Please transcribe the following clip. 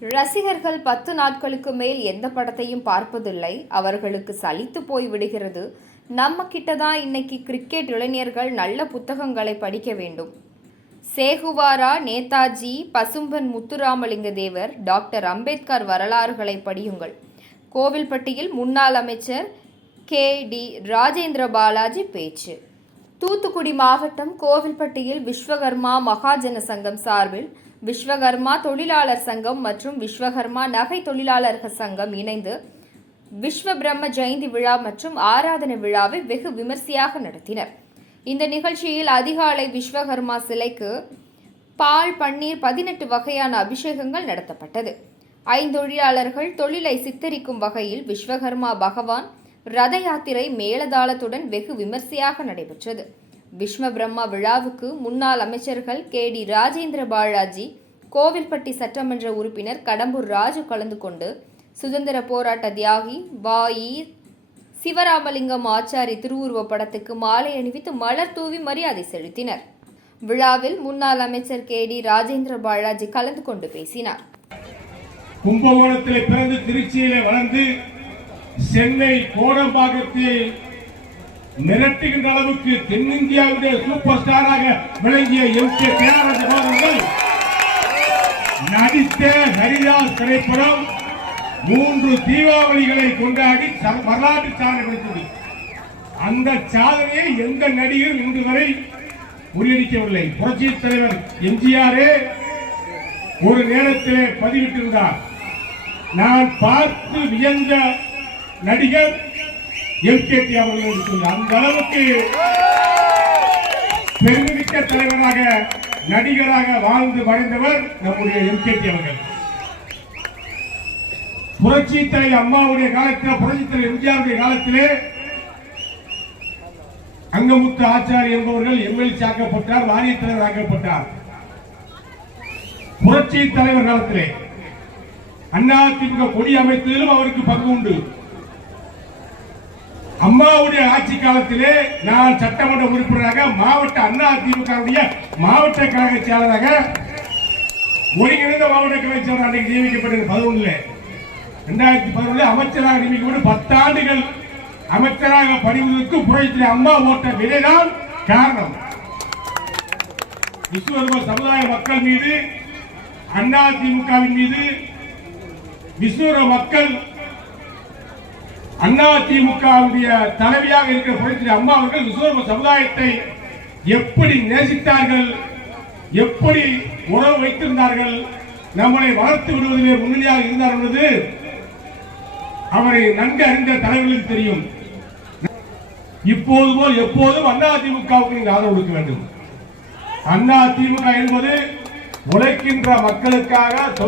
ரசிகர்கள் பத்து நாட்களுக்கு மேல் எந்த படத்தையும் பார்ப்பதில்லை. அவர்களுக்கு சலித்து போய் விடுகிறது. நம்ம கிட்ட தான் இன்னைக்கு கிரிக்கெட் இளைஞர்கள் நல்ல புத்தகங்களை படிக்க வேண்டும். Che Guevara Netaji Pasumpon Muthuramalinga Thevar doctor Ambedkar வரலாறுகளை படியுங்கள். கோவில்பட்டியில் முன்னாள் அமைச்சர் கே. டி. ராஜேந்திர பாலாஜி பேச்சு. தூத்துக்குடி மாவட்டம் கோவில்பட்டியில் விஸ்வகர்மா மகாஜன சங்கம் சார்பில் விஸ்வகர்மா தொழிலாளர் சங்கம் மற்றும் விஸ்வகர்மா நகை தொழிலாளர்கள் சங்கம் இணைந்து விஸ்வ பிரம்ம ஜெயந்தி விழா மற்றும் ஆராதனை விழாவை வெகு விமர்சையாக நடத்தினர். இந்த நிகழ்ச்சியில் அதிகாலை விஸ்வகர்மா சிலைக்கு பால் பன்னீர் பதினெட்டு வகையான அபிஷேகங்கள் நடத்தப்பட்டது. ஐந்தொழிலாளர்கள் தொழிலை சித்தரிக்கும் வகையில் விஸ்வகர்மா பகவான் ரத யாத்திரை மேலதாளத்துடன் வெகு விமர்சையாக நடைபெற்றது. விஸ்வ பிரம்மா விழாவுக்கு முன்னாள் அமைச்சர்கள் கே டி ராஜேந்திர பாலாஜி கோவில்பட்டி சட்டமன்ற உறுப்பினர் கடம்பூர் ராஜு கலந்து கொண்டு சுதந்திர போராட்ட தியாகி வாயி சிவராமலிங்கம் ஆச்சாரி திருவுருவ படத்துக்கு மாலை அணிவித்து மலர் தூவி மரியாதை செலுத்தினர். விழாவில் முன்னாள் அமைச்சர் கே டி ராஜேந்திர பாலாஜி கலந்து கொண்டு பேசினார். கும்பகோணத்தில் பிறந்து திருச்சியிலே வளர்ந்து சென்னை கோடம்பாக்கத்தில் மிரட்டுகின்ற அளவுக்கு தென்னிந்தியாவுடைய சூப்பர் ஸ்டாராக விளங்கிய எம் கே தியாகராஜ அவர்கள் நடித்த ஹரிதாஸ் திரைப்படம் மூன்று தீபாவளிகளை கொண்டாடி ச- வரலாற்று சாதனை படைத்தது. அந்த சாதனையை எந்த நடிகர் இன்று வரை முறியடிக்கவில்லை. புரட்சி தலைவர் எம்ஜிஆரே ஒரு நேரத்திலே பதிவிட்டிருந்தார். நான் பார்த்து வியந்த நடிகர் எல்கேடி அவர்கள் என்று சொல்லி அந்த அளவுக்கு பெருமிக்க தலைவராக நடிகராக வாழ்ந்து வளைந்தவர் நம்முடைய எல்கேடி அவர்கள். புரட்சி தலைவர் அம்மாவுடைய காலத்தில் புரட்சி தலைவர் எம்ஜிஆருடைய காலத்திலே அங்கமுத்து ஆச்சாரி என்பவர்கள் எம்எல்சி ஆக்கப்பட்டார் வாரிய தலைவர் ஆக்கப்பட்டார். புரட்சி தலைவர் காலத்திலே அதிமுக கொடி அமைத்ததிலும் அவருக்கு பங்கு உண்டு. அம்மாவுடைய ஆட்சி காலத்திலே நான் சட்டமன்ற உறுப்பினராக மாவட்ட அண்ணா அதிமுக மாவட்ட கழக செயலராக ஒருங்கிணைந்த மாவட்ட கழக செயலர் அன்றைக்கு நியமிக்கப்பட்டது பதினொன்றுல இரண்டாயிரத்தி பதினொன்று அமைச்சராக நியமிக்கப்பட்டு பத்தாண்டுகள் அமைச்சராக பணிவதற்கு புரட்சி அம்மா ஓட்ட விலைதான் காரணம். விஸ்வதர்ம சமுதாய மக்கள் மீது அண்ணா திமுகவின் மீது விஸ்வர மக்கள் அண்ணா திமுகவுடைய தலைவியாக இருக்கிற புரட்சி அம்மா அவர்கள் விஸ்வரூப சமுதாயத்தை எப்படி நேசித்தார்கள் எப்படி உறவு வைத்திருந்தார்கள் நம்மளை வளர்த்து விடுவதிலே முன்னணியாக இருந்தார் என்பது அவரை நன்கு அறிந்த தலைவர்களுக்கு தெரியும். இப்போது போல் எப்போதும் அண்ணா திமுகவுக்கு நீங்கள் ஆதரவு கொடுக்க வேண்டும். அண்ணா திமுக என்பது உழைக்கின்ற மக்களுக்காக